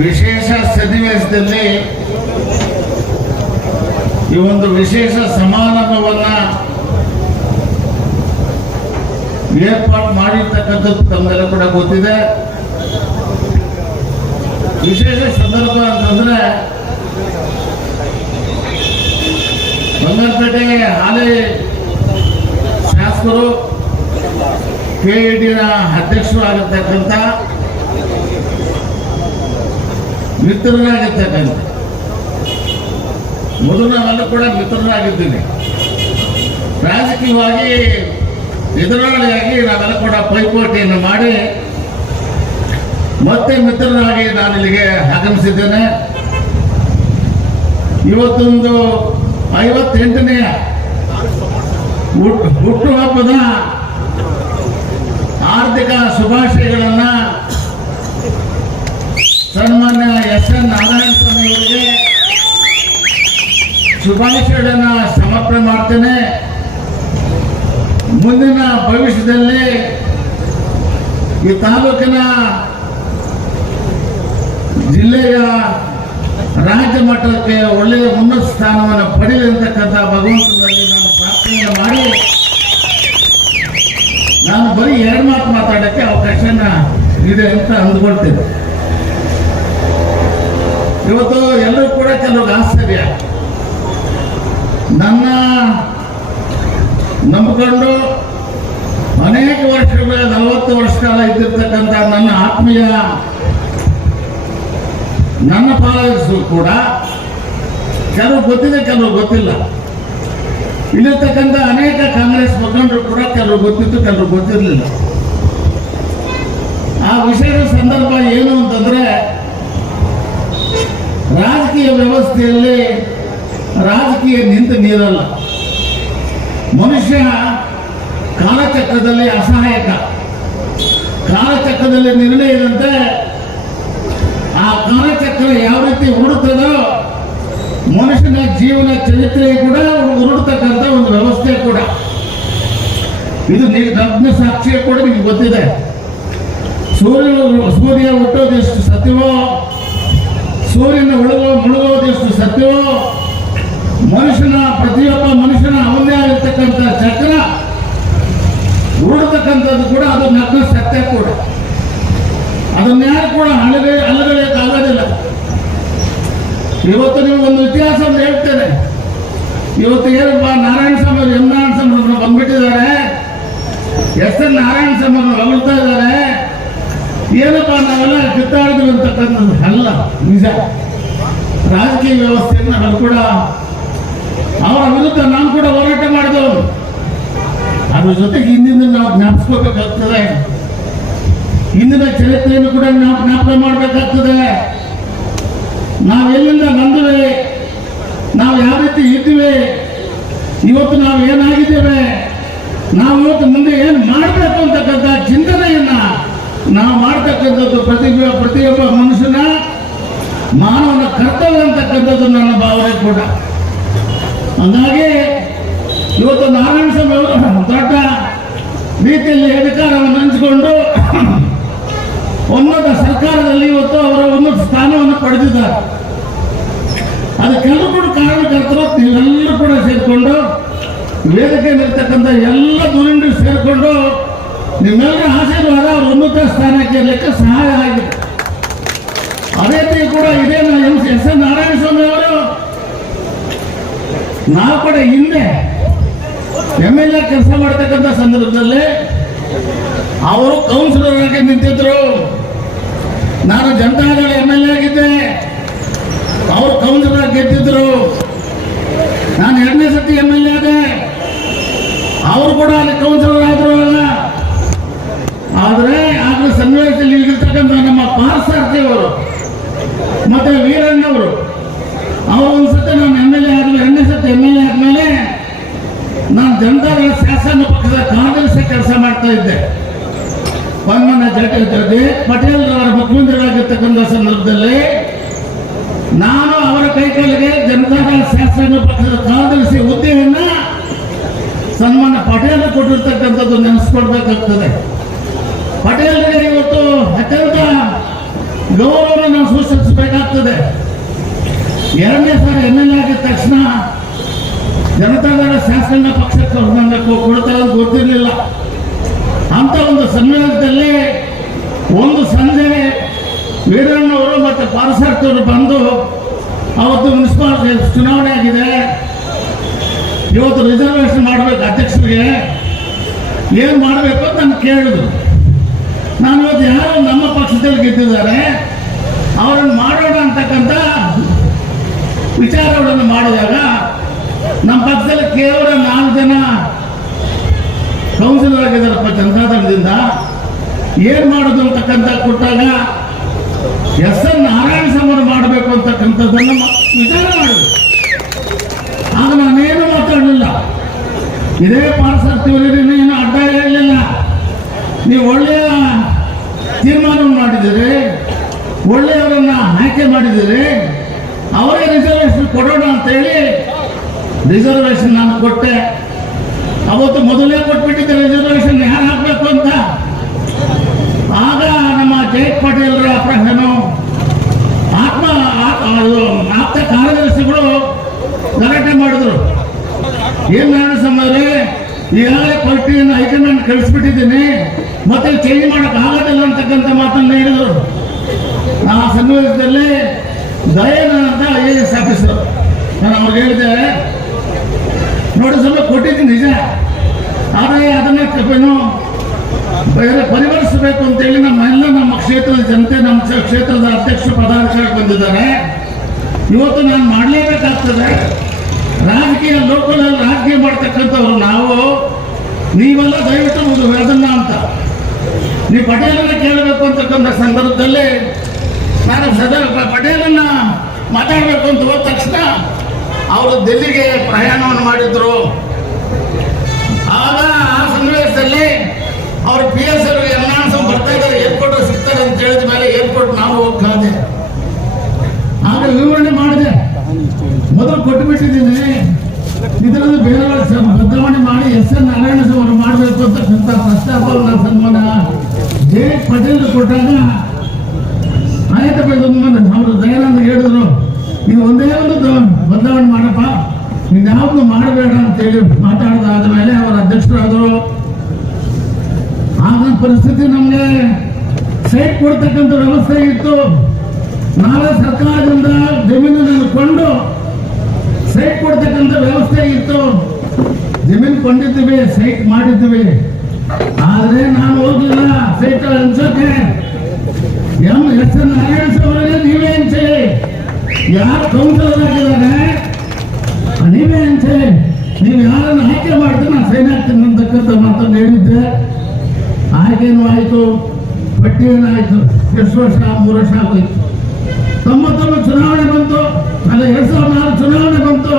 ವಿಶೇಷ ಸನ್ನಿವೇಶದಲ್ಲಿ ಈ ಒಂದು ವಿಶೇಷ ಸಮಾರಂಭವನ್ನ ಏರ್ಪಾಡು ಮಾಡಿರ್ತಕ್ಕಂಥದ್ದು ತಮ್ಮೆಲ್ಲ ಕೂಡ ಗೊತ್ತಿದೆ. ವಿಶೇಷ ಸಂದರ್ಭ ಅಂತಂದ್ರೆ ಬಂಗಾರಪೇಟೆ ಹಾಲಿ ಶಾಸಕರು ಕೆಇಡಿನ ಅಧ್ಯಕ್ಷರು ಆಗಿರ್ತಕ್ಕಂಥ ಮಿತ್ರರಾಗಿರ್ತಕ್ಕಂಥ ಮೊದಲು ನಾವೆಲ್ಲ ಕೂಡ ಮಿತ್ರನಾಗಿದ್ದೀನಿ. ರಾಜಕೀಯವಾಗಿ ಎದುರಾಳಿಯಾಗಿ ನಾವೆಲ್ಲ ಕೂಡ ಪೈಪೋಟಿಯನ್ನು ಮಾಡಿ ಮತ್ತೆ ಮಿತ್ರನಾಗಿ ನಾನು ಇಲ್ಲಿಗೆ ಆಗಮಿಸಿದ್ದೇನೆ. ಇವತ್ತೊಂದು ಐವತ್ತೆಂಟನೆಯ ಹುಟ್ಟು ಹುಟ್ಟುಹಬ್ಬದ ಆರ್ಥಿಕ ಶುಭಾಶಯಗಳನ್ನ ಸನ್ಮಾನ್ಯ ಎಸ್ ಎನ್ ನಾರಾಯಣ ಸ್ವಾಮಿ ಅವರಿಗೆ ಶುಭಾಶಯಗಳನ್ನ ಸಮರ್ಪಣೆ ಮಾಡ್ತೇನೆ. ಮುಂದಿನ ಭವಿಷ್ಯದಲ್ಲಿ ಈ ತಾಲೂಕಿನ ಜಿಲ್ಲೆಯ ರಾಜ್ಯ ಮಟ್ಟಕ್ಕೆ ಒಳ್ಳೆಯ ಉನ್ನತ ಸ್ಥಾನವನ್ನು ಪಡೆಯಲಿ ಅಂತಕ್ಕಂಥ ಭಗವಂತನಲ್ಲಿ ನಾನು ಪ್ರಾರ್ಥನೆ ಮಾಡಿ, ನಾನು ಬರೀ ಎರಡು ಮಾತು ಮಾತಾಡೋಕ್ಕೆ ಅವಕಾಶನ ಇದೆ ಅಂತ ಅಂದ್ಕೊಳ್ತೇನೆ. ಇವತ್ತು ಎಲ್ಲರೂ ಕೂಡ ಕೆಲವು ಆಶ್ಚರ್ಯ. ನನ್ನ ನಂಬಿಕೊಂಡು ಅನೇಕ ವರ್ಷಗಳ, ನಲವತ್ತು ವರ್ಷ ಕಾಲ ಇದ್ದಿರ್ತಕ್ಕಂಥ ನನ್ನ ಆತ್ಮೀಯ ನನ್ನ ಪಾಲಿಸು ಕೂಡ ಕೆಲವು ಗೊತ್ತಿದೆ ಕೆಲವು ಗೊತ್ತಿಲ್ಲ. ಇಲ್ಲಿರ್ತಕ್ಕಂಥ ಅನೇಕ ಕಾಂಗ್ರೆಸ್ ಮುಖಂಡರು ಕೂಡ ಕೆಲವು ಗೊತ್ತಿತ್ತು ಕೆಲವು ಗೊತ್ತಿರಲಿಲ್ಲ. ಆ ವಿಷಯದ ಸಂದರ್ಭ ಏನು ಅಂತಂದ್ರೆ ರಾಜಕೀಯ ವ್ಯವಸ್ಥೆಯಲ್ಲಿ ರಾಜಕೀಯ ನಿಂತು ನೀರಲ್ಲ. ಮನುಷ್ಯ ಕಾಲಚಕ್ರದಲ್ಲಿ ಅಸಹಾಯಕ. ಕಾಲಚಕ್ರದಲ್ಲಿ ನಿರ್ಣಯದಂತೆ ಆ ಕಾಲಚಕ್ರ ಯಾವ ರೀತಿ ಹುಡುಕ್ತದೋ ಮನುಷ್ಯನ ಜೀವನ ಚರಿತ್ರೆ ಕೂಡ ಹುಡುಕ್ತಕ್ಕಂಥ ಒಂದು ವ್ಯವಸ್ಥೆ ಕೂಡ. ಇದು ನೀವು ನಗ್ನ ಸಾಕ್ಷಿ ಕೂಡ ನಿಮ್ಗೆ ಗೊತ್ತಿದೆ. ಸೂರ್ಯ ಸೂರ್ಯ ಹುಟ್ಟೋದು ಎಷ್ಟು ಸತ್ಯವೋ ಸೂರ್ಯನ ಉಳುಗೋ ಮುಳುಗೋದು ಎಷ್ಟು ಸತ್ಯವೋ ಮನುಷ್ಯನ ಪ್ರತಿಯೊಬ್ಬ ಮನುಷ್ಯನ ಅವನೇ ಆಗಿರ್ತಕ್ಕಂಥ ಚಕ್ರ ಉರುಳತಕ್ಕಂಥದ್ದು ಕೂಡ ಅದು ನಗ್ನ ಸತ್ಯ ಕೂಡ. ಅದನ್ನ ಯಾರು ಕೂಡ ಅಳಗೆ ಅಲಗಲಿಯಕ್ಕಾಗೋದಿಲ್ಲ ಇವತ್ತು ಒಂದು ಅಂತ ಹೇಳ್ತೇನೆ. ಇವತ್ತು ಏನಪ್ಪ, ನಾರಾಯಣ ಸ್ವಾಮಿ ಎಂ ನಾರಾಯಣ ಸ್ವಾಮಿ ಬಂದ್ಬಿಟ್ಟಿದ್ದಾರೆ. ಎಸ್ ಎನ್ ನಾರಾಯಣ ಸ್ವಾಮಿ ಹೊಗಳ್ತಾ ಇದ್ದಾರೆ. ಏನಪ್ಪ ನಾವೆಲ್ಲ ಕಿತ್ತಾಡಿದ್ರು ಅಂತಕ್ಕಂಥದ್ದು ಅಲ್ಲ, ನಿಜ. ರಾಜಕೀಯ ವ್ಯವಸ್ಥೆಯನ್ನು ನಾವು ಕೂಡ, ಅವರ ವಿರುದ್ಧ ನಾನು ಕೂಡ ಹೋರಾಟ ಮಾಡಿದವರು. ಅದ್ರ ಜೊತೆಗೆ ಹಿಂದಿನ ನಾವು ಜ್ಞಾಪಿಸ್ಕೋಬೇಕಾಗ್ತದೆ ಹಿಂದಿನ ಚರಿತ್ರೆಯನ್ನು ಕೂಡ ನಾವು ಜ್ಞಾಪನೆ ಮಾಡಬೇಕಾಗ್ತದೆ. ನಾವೆಲ್ಲಿಂದ ಬಂದಿವೆ? ನಾವು ಯಾವ ರೀತಿ ಇದ್ದೀವಿ? ಇವತ್ತು ನಾವು ಏನಾಗಿದ್ದೇವೆ? ನಾವು ಇವತ್ತು ಮುಂದೆ ಏನು ಮಾಡಬೇಕು ಅಂತಕ್ಕಂಥ ಚಿಂತನೆಯನ್ನ ನಾವು ಮಾಡ್ತಕ್ಕಂಥದ್ದು ಪ್ರತಿ ಪ್ರತಿಯೊಬ್ಬ ಮನುಷ್ಯನ ಮಾನವನ ಕರ್ತವ್ಯ ಅಂತಕ್ಕಂಥದ್ದು ನನ್ನ ಭಾವನೆ ಕೂಡ. ಹಂಗಾಗಿ ಇವತ್ತು ನಾರಾಯಣ ಸ್ವಾಮಿ ದೊಡ್ಡ ರೀತಿಯಲ್ಲಿ ಅಧಿಕಾರವನ್ನು ಹಂಚಿಕೊಂಡು ಉನ್ನತ ಸರ್ಕಾರದಲ್ಲಿ ಇವತ್ತು ಅವರ ಉನ್ನತ ಸ್ಥಾನವನ್ನು ಪಡೆದಿದ್ದಾರೆ. ಅದಕ್ಕೆಲ್ಲರೂ ಕೂಡ ಕಾರಣಕರ್ತರು ನೀವೆಲ್ಲರೂ ಕೂಡ ಸೇರಿಕೊಂಡು ವೇದಿಕೆಯಲ್ಲಿರ್ತಕ್ಕಂಥ ಎಲ್ಲ ದುರಂಡು ಸೇರಿಕೊಂಡು ನಿಮ್ಮೆಲ್ಲರ ಆಶೀರ್ವಾದ ಅವ್ರ ಉನ್ನತ ಸ್ಥಾನಕ್ಕೆ ಲೆಕ್ಕ ಸಹಾಯ ಆಗಿದೆ. ಅದೇ ರೀತಿ ಕೂಡ ಇದೇ ಎಸ್ ಎನ್ ನಾರಾಯಣ ಸ್ವಾಮಿ ಅವರು ನಾವು ಕೂಡ ಹಿಂದೆ ಎಂ ಎಲ್ ಎ ಕೆಲಸ ಮಾಡ್ತಕ್ಕಂಥ ಸಂದರ್ಭದಲ್ಲಿ ಅವರು ಕೌನ್ಸಿಲರ್ ಆಗಿ ನಿಂತಿದ್ರು. ನಾನು ಜನತಾದಳ ಎಂ ಎಲ್ ಎ ಆಗಿದ್ದೆ. ಅವರು ಕೌನ್ಸಿಲರ್ ಗೆದ್ದಿದ್ರು. ನಾನು ಎರಡನೇ ಸತಿ ಎಂ ಎಲ್ ಎ ಆದೆ. ಅವರು ಕೂಡ ಅಲ್ಲಿ ಕೌನ್ಸಿಲರ್ ಸನ್ಮಾನ ಪಟೇಲ್ ಕೊಟ್ಟಿರ್ತಕ್ಕಂಥದ್ದು ನೆನೆಸ್ಕೊಡ್ಬೇಕಾಗ್ತದೆ. ಪಟೇಲ್ರಿಗೆ ಇವತ್ತು ಅತ್ಯಂತ ಗೌರವವನ್ನು ನಾವು ಸೂಚಿಸಬೇಕಾಗ್ತದೆ. ಎರಡನೇ ಸಾರಿ ಎಂ ಎಲ್ ಆಗಿದ ತಕ್ಷಣ ಜನತಾದಳ ಶಾಸನ ಪಕ್ಷಕ್ಕೆ ಕೊಡ್ತಾ ಗೊತ್ತಿರಲಿಲ್ಲ. ಅಂತ ಒಂದು ಸಮ್ಮೇಳನದಲ್ಲಿ ಒಂದು ಸಂಜೆ ವೀರಣ್ಣವರು ಮತ್ತು ಪಾರಸಾರ್ಥವರು ಬಂದು ಅವತ್ತು ಮುನ್ಸಿಪಾಲ್ ಚುನಾವಣೆ ಆಗಿದೆ. ಇವತ್ತು ರಿಸರ್ವೇಶನ್ ಮಾಡಬೇಕು ಅಧ್ಯಕ್ಷರಿಗೆ. ಏನು ಮಾಡಬೇಕು ಅಂತ ನಾನು ಕೇಳಿದ್ರು. ನಾನು ಇವತ್ತು ಯಾರು ನಮ್ಮ ಪಕ್ಷದಲ್ಲಿ ಗೆದ್ದಿದ್ದಾರೆ. ಅವರನ್ನು ಮಾಡೋಣ ಅಂತಕ್ಕಂಥ ವಿಚಾರಗಳನ್ನು ಮಾಡಿದಾಗ ನಮ್ಮ ಪಕ್ಷದಲ್ಲಿ ಕೇವಲ ನಾಲ್ಕು ಜನ ಕೌನ್ಸಿಲರ್ ಆಗಿದ್ದಾರಪ್ಪ ಜನತಾದಳದಿಂದ ಏನ್ ಮಾಡೋದು ಅಂತಕ್ಕಂಥ ಕೊಟ್ಟಾಗ ಎಸ್ ಎನ್ ನಾರಾಯಣ ಸಮರ ಮಾಡಬೇಕು ಅಂತಕ್ಕಂಥದ್ದನ್ನು ವಿಚಾರ ಮಾಡಿದ್ರು ಆಗ ನಾನೇನು ಮಾತಾಡಲಿಲ್ಲ ಇದೇ ಪಾರ್ಸರ್ತಿವಲ್ಲಿ ನೀನು ಅಡ್ಡ ಇರಲಿಲ್ಲ. ನೀವು ಒಳ್ಳೆಯ ತೀರ್ಮಾನವನ್ನು ಮಾಡಿದ್ದೀರಿ, ಒಳ್ಳೆಯವರನ್ನ ಆಯ್ಕೆ ಮಾಡಿದ್ದೀರಿ. ಅವರೇ ರಿಸರ್ವೇಶನ್ ಕೊಡೋಣ ಅಂತೇಳಿ ರಿಸರ್ವೇಶನ್ ನಾನು ಕೊಟ್ಟೆ. ಅವತ್ತು ಮೊದಲೇ ಕೊಟ್ಬಿಟ್ಟಿದ್ದೆ ರಿಸರ್ವೇಶನ್ ಯಾರು ಹಾಕಬೇಕು ಅಂತ ಆಗ ನಮ್ಮ ಜಯಕ್ ಪಟೇಲ್ರ ಪ್ರಶ್ನೆನು ಆತ್ಮ ಆ- ಅದು ಆಪ್ತ ಕಾರ್ಯದರ್ಶಿಗಳು ಗಲಾಟೆ ಮಾಡಿದ್ರು ಏನ್ ನಾರಾಯಣ ಸ್ವಾಮಿ ಈಗಾಗಲೇ ಪಾರ್ಟಿಯನ್ನು ಹೈಕಮಾಂಡ್ ಕಳಿಸ್ಬಿಟ್ಟಿದ್ದೀನಿ. ಮತ್ತೆ ಚೇಂಜ್ ಮಾಡಕ್ ಆಗೋದಿಲ್ಲ ಅಂತಕ್ಕಂಥ ಮಾತನ್ನ ಹೇಳಿದ್ರು. ಆ ಸನ್ನಿವೇಶದಲ್ಲಿ ದಯಾನಂದ ಅಂತ ಐ ಎ ಎಸ್ ಆಫೀಸರ್. ನಾನು ಅವ್ರಿಗೆ ಹೇಳಿದೆ, ನೋಡಿ ಸ್ವಲ್ಪ ಕೊಟ್ಟಿದ್ದೀನಿ ನಿಜ. ಆದರೆ ಅದನ್ನ ಏನು, ಬೇರೆ ಪರಿವರ್ತಿಸಬೇಕು ಅಂತೇಳಿ ನಮ್ಮೆಲ್ಲ ನಮ್ಮ ಕ್ಷೇತ್ರದ ಜನತೆ, ನಮ್ಮ ಕ್ಷೇ- ಕ್ಷೇತ್ರದ ಅಧ್ಯಕ್ಷ ಪ್ರಧಾನಕ್ಕೆ ಬಂದಿದ್ದಾರೆ. ಇವತ್ತು ನಾನು ಮಾಡಲೇಬೇಕಾಗ್ತದೆ. ರಾಜಕೀಯ, ಲೋಕಲ್ ರಾಜಕೀಯ ಮಾಡ್ತಕ್ಕಂಥವ್ರು ನಾವು ನೀವೆಲ್ಲ ದಯವಿಟ್ಟು ಒಂದು ವೇದನ ಅಂತ. ನೀವು ಪಟೇಲನ್ನ ಕೇಳಬೇಕು ಅಂತಕ್ಕಂಥ ಸಂದರ್ಭದಲ್ಲಿ ನಾನು ಸದಾ ಪಟೇಲನ್ನ ಮಾತಾಡಬೇಕು ಅಂತ ಹೋದ ತಕ್ಷಣ ಅವರು ದಿಲ್ಲಿಗೆ ಪ್ರಯಾಣವನ್ನು ಮಾಡಿದ್ರು. ಆಗ ಆ ಸನ್ನಿವೇಶದಲ್ಲಿ ಅವರು ಪಿ ಎಸ್ ಎನ್ನಾನ್ಸ್ ಬರ್ತಾ ಇದ್ದಾರೆ. ಏರ್ಪೋರ್ಟ್ ಸಿಗ್ತಾರೆ ಅಂತ ಹೇಳಿದ ಮೇಲೆ ಏರ್ಪೋರ್ಟ್ ನಾವು ಹೋಗ್ತಾದೆ ಆಗ ವಿವರಣೆ ಮಾಡಿದೆ. ಮೊದಲು ಕೊಟ್ಟು ಬಿಟ್ಟಿದ್ದೀನಿ ಇದರಲ್ಲಿ ಮಾಡಿ ಎಸ್. ಎನ್. ನಾರಾಯಣ ಅವರು ಮಾಡಬೇಕು ಅಂತಕ್ಕಂಥ ಪ್ರಸ್ತಾಪವನ್ನು ಸನ್ಮಾನ ಜೆ. ಪಟೇಲ್ ಕೊಟ್ಟಾಗ ಇದೊಂದು ಅವರು ದಯಾನಂದ ಹೇಳಿದ್ರು, ಇದು ಒಂದೇ ಒಂದು ಬದಲಾವಣೆ ಮಾಡಪ್ಪ. ಇನ್ಯಾವುದು ಮಾಡಬೇಡ ಅಂತೇಳಿ ಮಾತಾಡಿದಾದ ಮೇಲೆ ಅವರ ಅಧ್ಯಕ್ಷರಾದರು. ಆಗ ಪರಿಸ್ಥಿತಿ ನಮಗೆ ಸೈಟ್ ಕೊಡ್ತಕ್ಕಂಥ ವ್ಯವಸ್ಥೆ ಇತ್ತು. ನಾವೇ ಸರ್ಕಾರದಿಂದ ಜಮೀನನ್ನು ಕೊಂಡು ಸೈಟ್ ಕೊಡ್ತಕ್ಕಂಥ ವ್ಯವಸ್ಥೆ ಇತ್ತು. ಜಮೀನು ಕೊಂಡಿದ್ದೀವಿ, ಸೈಟ್ ಮಾಡಿದ್ದೀವಿ. ಆದ್ರೆ ನಾನು ಹೋಗಿಲ್ಲ site ಅನ್ಸೋಕೆ. M S N Narayana Swamy ನೀವೇ ಹಂಚಿ ಯಾರು ಕೌನ್ಸಿಲರ್ ಆಗಿದ್ದಾರೆ ನೀವೇ ಹಂಚಿ ನೀವು ಯಾರನ್ನು ಆಯ್ಕೆ ಮಾಡ್ತೀನಿ ನಾನು ಸೈನ್ ಹಾಕ್ತೀನಿ ಅಂತಕ್ಕಂಥ ಮಾತನ್ನು ಹೇಳಿದ್ದೆ. ಆಯ್ಕೆನೂ ಆಯಿತು ಪಟ್ಟಿ ಏನಾಯಿತು ಎಷ್ಟು ವರ್ಷ? ಮೂರು ವರ್ಷ ಆಗೋಯ್ತು. ತೊಂಬತ್ತೊಂಬತ್ತು ಚುನಾವಣೆ ಬಂತು ಅಲ್ಲ ಎರಡು ಸಾವಿರದ ನಾಲ್ಕು ಚುನಾವಣೆ ಬಂತು.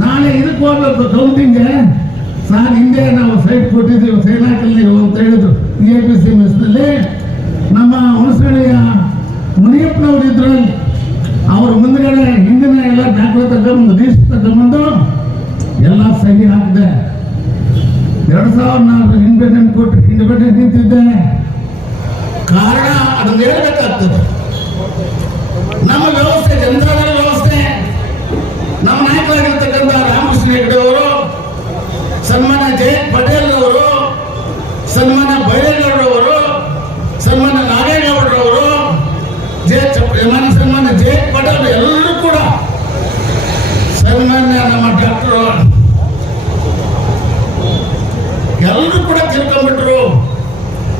ನಾಳೆ ಇದಕ್ಕೆ ಹೋಗ್ಬೇಕು ಕೌಂಟಿಂಗ್ಗೆ ಸರ್ ಹಿಂದೆ ನಾವು ಸೈಟ್ ಕೊಟ್ಟಿದ್ದೀವಿ ಸೈನ್ ಹಾಕಲಿ ಅಂತ ಹೇಳಿದ್ರು. ಎ ಪಿ ಸಿ ಮೆಸ್ನಲ್ಲಿ. ನಮ್ಮ ಹುಣಸಳ್ಳಿಯ ಮುನಿಯಪ್ಪನವರು ಇದ್ರಲ್ಲಿ. ಅವ್ರ ಮುಂದ್ಗಡೆ ಹಿಂದಿನ ಎಲ್ಲ ದಾಖಲೆ ತಗೊಂಡು ಲೀಸ್ಟ್ ತಗೊಂಡು ಎಲ್ಲ ಸಹಿ ಹಾಕಿದೆ. ಎರಡ್ ಸಾವಿರದ ನಾಲ್ಕು ಇಂಡಿಪೆಂಡೆಂಟ್ ಕೊಟ್ಟು ಇಂಡಿಪೆಂಡೆಂಟ್ ನಿಂತಿದ್ದೆ. ಕಾರಣ ಅದನ್ನ ಹೇಳಬೇಕಾಗ್ತದೆ. ನಮ್ಮ ವ್ಯವಸ್ಥೆ ಜನತಾದಳ ವ್ಯವಸ್ಥೆ, ನಮ್ಮ ನಾಯಕರಾಗಿರ್ತಕ್ಕಂಥ ರಾಮಕೃಷ್ಣ ಹೆಗಡೆ ಅವರು ಸನ್ಮಾನ ಜಯಂತ್ ಪಟೇಲ್ ಅವರು ಸನ್ಮಾನ ಬೈರೇಗೌಡರವರು, ಸನ್ಮಾನ ನಾಗೇಗೌಡರವರು ಜಯ ಸನ್ಮಾನ ಸನ್ಮಾನ ಜಯಂತ್ ಪಟೇಲ್ ಎಲ್ಲರೂ ಕೂಡ ಸನ್ಮಾನ್ಯ ನಮ್ಮ ಡಾಕ್ಟರ್. ಎಲ್ಲರೂ ಕೂಡ ತಿಳ್ಕೊಂಡ್ಬಿಟ್ರು,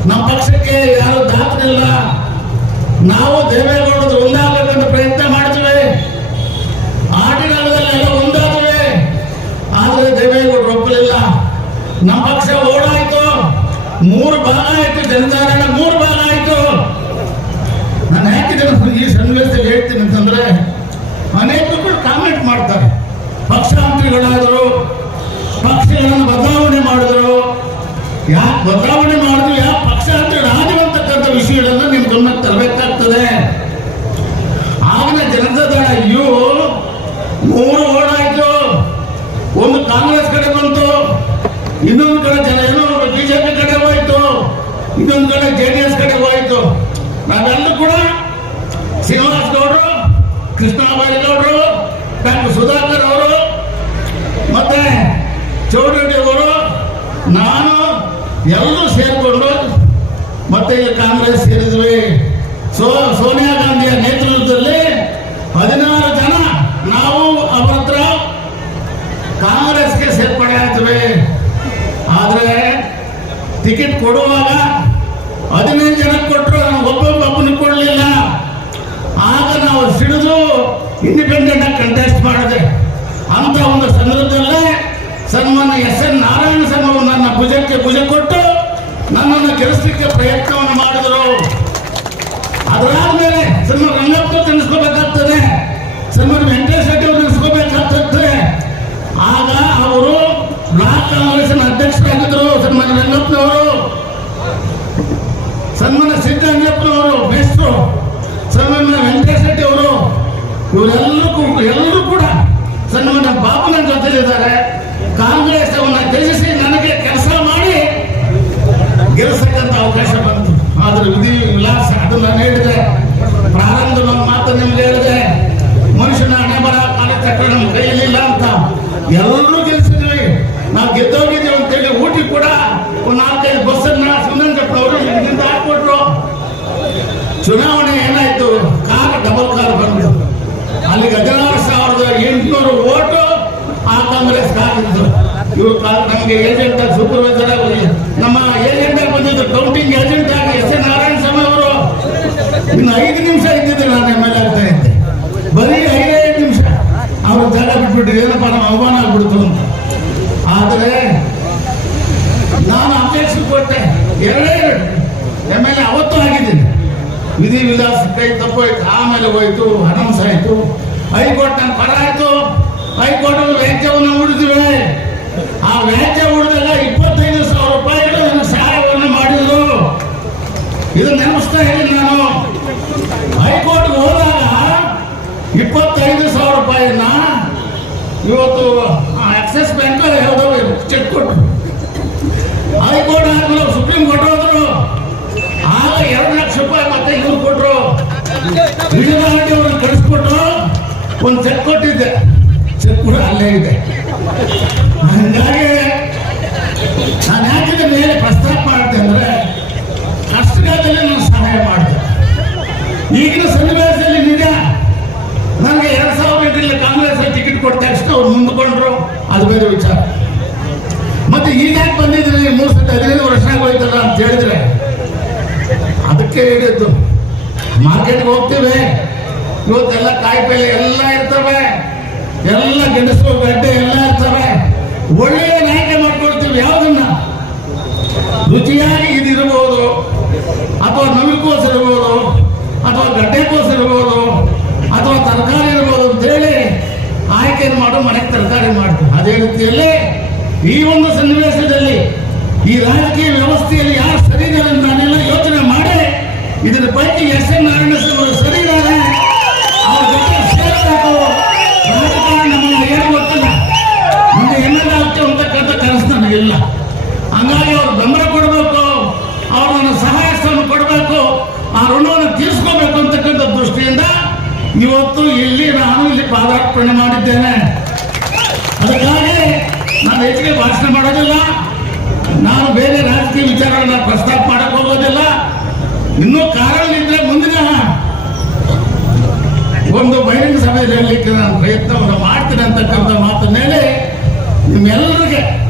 ನಮ್ಮ ಪಕ್ಷಕ್ಕೆ ಯಾರು ದಾಖಲಿಲ್ಲ ನಾವು ದೇವೇಗೌಡರು ಒಂದಾಗಬೇಕಂತ ಅನ್ನೋದನ್ನು ನಿಮ್ ಗಮನಕ್ಕೆ ತರಬೇಕಾಗ್ತದೆ. ಆವಿನ ಜನತಾ ದಳ ಯು ಮೂರು ಓಡಾಯಿತು ಒಂದು ಕಾಂಗ್ರೆಸ್ ಕಡೆ ಬಂತು. ಇನ್ನೊಂದು ಕಡೆ ಜನ, ಏನೋ ಬಿಜೆಪಿ ಕಡೆ ಹೋಯ್ತು. ಇನ್ನೊಂದು ಕಡೆ ಜೆ ಡಿ ಎಸ್ ಕಡೆ ಹೋಯ್ತು. ನಾವೆಲ್ಲರೂ ಕೂಡ ಶ್ರೀನಿವಾಸ್ ಗೌಡರು ಕೃಷ್ಣ ಗೌಡ್ರು, ಡಾಕ್ಟರ್ ಸುಧಾಕರ್ ಅವರು, ಮತ್ತೆ ಚೌಡರೆಡ್ಡಿ ಅವರು, ನಾನು ಎಲ್ಲರೂ ಸೇರಿಕೊಂಡು ಮತ್ತೆ ಕಾಂಗ್ರೆಸ್ ಸೇರಿದ್ವಿ ಸೋ, ಸೋನಿಯಾ ಗಾಂಧಿಯ ನೇತೃತ್ವದಲ್ಲಿ ಹದಿನಾರು ಜನ ನಾವು ಅವರ ಹತ್ರ ಕಾಂಗ್ರೆಸ್ಗೆ ಸೇರ್ಪಡೆ ಆಗ್ತವೆ. ಆದರೆ ಟಿಕೆಟ್ ಕೊಡುವಾಗ ಹದಿನೈದು ಜನ ಕೊಟ್ಟರು ಒಬ್ಬೊಬ್ಬನಿಗೆ ಕೊಡಲಿಲ್ಲ. ಆಗ ನಾವು ಸಿಡಿದು ಇಂಡಿಪೆಂಡೆಂಟ್ ಆಗಿ ಕಂಟೆಸ್ಟ್ ಮಾಡಿದೆ. ಅಂತ ಒಂದು ಸಂದರ್ಭದಲ್ಲೇ ಸನ್ಮಾನ್ಯ ಎಸ್ ಎನ್ ನಾರಾಯಣ ಸ್ವಾಮಿ ನನ್ನ ಭುಜಕ್ಕೆ ಭುಜ ಕೊಟ್ಟು ನನ್ನನ್ನು ಗೆಲ್ಲಿಸಲಿಕ್ಕೆ ಪ್ರಯತ್ನವನ್ನು ಮಾಡಿದರು. ಅದಾದ್ಮೇಲೆ ಸನ್ಮಾನ ರಂಗಪ್ಪ ತಿಳಿಸ್ಕೋಬೇಕಾಗ್ತದೆ. ಸನ್ಮಾನ ವೆಂಕಟೇಶ್ ಶೆಟ್ಟಿ ಅವರು ತಿಳಿಸ್ಕೋಬೇಕಾಗ್ತದೆ. ಆಗ ಅವರು ಬ್ಲಾಕ್ ಕಾಂಗ್ರೆಸ್ನ ಅಧ್ಯಕ್ಷರಾಗಿದ್ದರು ಸನ್ಮಾನ ರಂಗಪ್ಪನವರು. ಸನ್ಮಾನ ಸಿದ್ದರಂಗಪ್ಪನವರು ಮೇಸ್ಟ್ರು ಸನ್ಮಾನ ವೆಂಕಟೇಶ್ ಶೆಟ್ಟಿ ಅವರು ಇವರೆಲ್ಲರೂ ಎಲ್ಲರೂ ಕೂಡ ಸನ್ಮಾನ ಬಾಬುನ ಜೊತೆಲಿದ್ದಾರೆ. ಕಾಂಗ್ರೆಸ್ ಅವನ್ನ ತ್ಯಜಿಸಿ ಗೆಲ್ಲಿಸಕ್ಕಂತ ಅವಕಾಶ ಬಂತು. ಆದ್ರೆ ವಿಧಿ ವಿಲಾಸ ಅದನ್ನ ನಾನು ಹೇಳಿದೆ. ಒಂದು ಮಾತು ನಿಮ್ಗೆ ಹೇಳಿದೆ. ಮನುಷ್ಯನ ಹಣೆ ಬರ ಕಾಲ ಚಕ್ರ ನಮ್ಮ ಕೈಯಲ್ಲಿಲ್ಲ ಅಂತ. ಎಲ್ಲರೂ ಗೆಲ್ಸಿದ್ವಿ ನಾವು ಗೆದ್ದೋಗಿದ್ದೀವಿ ಅಂತೇಳಿ ಊಟಿ ಕೂಡ ಒಂದು ನಾಲ್ಕೈದು ಬಸ್ಸನ್ನ ಅವರು ಇಲ್ಲಿಂದ ಹಾಕ್ಬಿಟ್ರು. ಚುನಾವಣೆ ಏನಾಯ್ತು? ಕಾರ್, ಡಬಲ್ ಕಾರ್ ಬಂದು. ಅಲ್ಲಿಗೆ ಹದಿನಾರು ಸಾವಿರದ ಎಂಟುನೂರು ಓಟು ಆ ಕಾಂಗ್ರೆಸ್ ಆಗಿದ್ದು ಇವರು ಕಾ- ನಮಗೆ ಏಜೆಂಟ್ ಸೂಪರ್ವೈಸರ್ ನಮ್ಮ ಏಜೆಂಟ್ ಕೌಂಟಿಂಗ್ ಏಜೆಂಟ್ ಆಗಿ ಎಸ್ ಎನ್ ನಾರಾಯಣ ಸ್ವಾಮಿ ಅವರು ಇನ್ನು ಐದು ನಿಮಿಷ ಇದ್ದಿದ್ದೆ ನಾನು ಎಂ ಎಲ್ ಆಗ್ತಾ ಇದ್ದೆ ಬರೀ ಐದೈದು ನಿಮಿಷ. ಅವರು ಜಾಗ ಬಿಟ್ಬಿಟ್ಟು ಏನಪ್ಪ ನಮ್ಮ ಅವಮಾನ ಆಗ್ಬಿಡ್ತು ಅಂತ. ಆದರೆ ನಾನು ಅಧ್ಯಕ್ಷ ಕೊಟ್ಟೆ. ಎರಡೇ ಎರಡು. ಎಂ ಎಲ್ ಎ ಅವತ್ತು ಆಗಿದ್ದೀನಿ. ವಿಧಿ ವಿಲಾಸ ಕೈ ತಪ್ಪೋಯ್ತು. ಆಮೇಲೆ ಹೋಯ್ತು, ಅನೌನ್ಸ್ ಆಯ್ತು. ಹೈಕೋರ್ಟ್ ನನ್ನ ಪರ ಆಯ್ತು. ಹೈಕೋರ್ಟ್ ವ್ಯಾಜ್ಯವನ್ನು ಉಳಿದಿವೆ ಆ ವ್ಯಾಜ್ಯ ಉಳಿದಾಗ ಇಪ್ಪತ್ತೈದು ಸಾವಿರ ರೂಪಾಯಿಗಳು ನನ್ನ ಸಹಾಯವನ್ನು ಮಾಡಿದ್ರು ಇದು ನೆನಪಿಸ್ತಾ ಹೇಳಿ ನಾನು ಹೈಕೋರ್ಟ್ ಹೋದಾಗ ಇಪ್ಪತ್ತೈದು ಸಾವಿರ ರೂಪಾಯಿನ ಇವತ್ತು ಆಕ್ಸಿಸ್ ಬ್ಯಾಂಕ್ ಯಾವುದೋ ಚೆಕ್ ಕೊಟ್ಟು ಹೈಕೋರ್ಟ್ ಆದ್ಮೇಲೆ ಸುಪ್ರೀಂ ಕೋರ್ಟ್ ಹೋದ್ರು. ಆಗ ಎರಡು ಲಕ್ಷ ರೂಪಾಯಿ ಮತ್ತೆ ಇವ್ರು ಕೊಟ್ರು. ವಿಜಯನಗರ ಅವ್ರನ್ನ ಕಳಿಸ್ಕೊಟ್ರು ಒಂದು ಚೆಕ್ ಕೊಟ್ಟಿದ್ದೆ. ಚೆಕ್ ಕೂಡ ಅಲ್ಲೇ ಇದೆ. ಮುಂದ್ಕೊಂಡ್ರು ಅದು ಬೇರೆ ವಿಚಾರ. ಮತ್ತೆ ಈಗ ಯಾಕೆ ಬಂದಿದ್ರಿ ಮೂರು ಸತಿ ಹದಿನೈದು ವರ್ಷ ಆಗೋಯ್ತಲ್ಲ ಅಂತ ಹೇಳಿದ್ರೆ ಅದಕ್ಕೆ ಹೇಳಿದ್ದು. ಮಾರ್ಕೆಟ್ಗೆ ಹೋಗ್ತೀವಿ. ಇವತ್ತೆಲ್ಲ ಕಾಯಿಪಲ್ಲೆ ಎಲ್ಲ ಇರ್ತವೆ. ಎಲ್ಲ ಗೆಣಸು, ಗಡ್ಡೆ ಎಲ್ಲ ಇರ್ತವೆ. ಒಳ್ಳೆಯ ಆಯ್ಕೆ ಮಾಡ್ಕೊಳ್ತೀವಿ ಯಾವುದನ್ನ? ರುಚಿಯಾಗಿ ಇದಿರಬಹುದು ಅಥವಾ ನವಿಕೋಸ್ ಇರಬಹುದು ಅಥವಾ ಗಡ್ಡೆಕೋಸ್ ಇರ್ಬೋದು ಅಥವಾ ತರಕಾರಿ ಇರ್ಬೋದು ಅಂತೇಳಿ ಆಯ್ಕೆಯನ್ನು ಮಾಡೋ, ಮನೆಗೆ ತರಕಾರಿ ಮಾಡ್ತೀವಿ ಅದೇ ರೀತಿಯಲ್ಲಿ ಈ ಒಂದು ಸನ್ನಿವೇಶದಲ್ಲಿ ಈ ರಾಜಕೀಯ ವ್ಯವಸ್ಥೆಯಲ್ಲಿ ಯಾರು ಸರಿ ನಾನೆಲ್ಲ ಯೋಚನೆ ಮಾಡಿ, ಇದರ ಪೈಕಿ ಎಸ್ ಎನ್ ನಾರಾಯಣ ಅವರು ಸರಿ ಅವ್ರ ಜೊತೆ ಸೇರ್ಬೇಕು. ರಾಜಕಾರಣ ನಮಗೆ ಏನು ಗೊತ್ತಿಲ್ಲ. ಮುಂದೆ ಏನೆಲ್ಲ ಆಗ್ತೇವೆ ಅಂತಕ್ಕಂಥ ಕನಸು ನನಗಿಲ್ಲ ಹಂಗಾಗಿ ಅವ್ರು ಬೆಂಬಲ ಕೊಡಬೇಕು. ಅವ್ರು ನನ್ನ ಸಹಾಯ ಕೊಡಬೇಕು. ಆ ಋಣವನ್ನು ತೀರಿಸ್ಕೋಬೇಕು. ಇವತ್ತು ಇಲ್ಲಿ ನಾನು ಇಲ್ಲಿ ಪಾದಾರ್ಪಣೆ ಮಾಡಿದ್ದೇನೆ. ಅದಕ್ಕಾಗಿ ನಾನು ಹೆಚ್ಚಿಗೆ ಭಾಷಣ ಮಾಡೋದಿಲ್ಲ. ನಾನು ಬೇರೆ ರಾಜಕೀಯ ವಿಚಾರಗಳನ್ನ ಪ್ರಸ್ತಾಪ ಮಾಡಕ್ ಹೋಗೋದಿಲ್ಲ. ಇನ್ನೂ ಕಾರಣ ಇದ್ರೆ ಮುಂದಿನ ಒಂದು ಬಹಿರಂಗ ಸಭೆಯಲ್ಲಿ ನಾನು ಪ್ರಯತ್ನವನ್ನು ಮಾಡ್ತೀನಿ ಅಂತಕ್ಕಂಥ ಮಾತನ್ನ ನಿಮ್ಮೆಲ್ಲರಿಗೆ ನಿಮ್ಮೆಲ್ಲ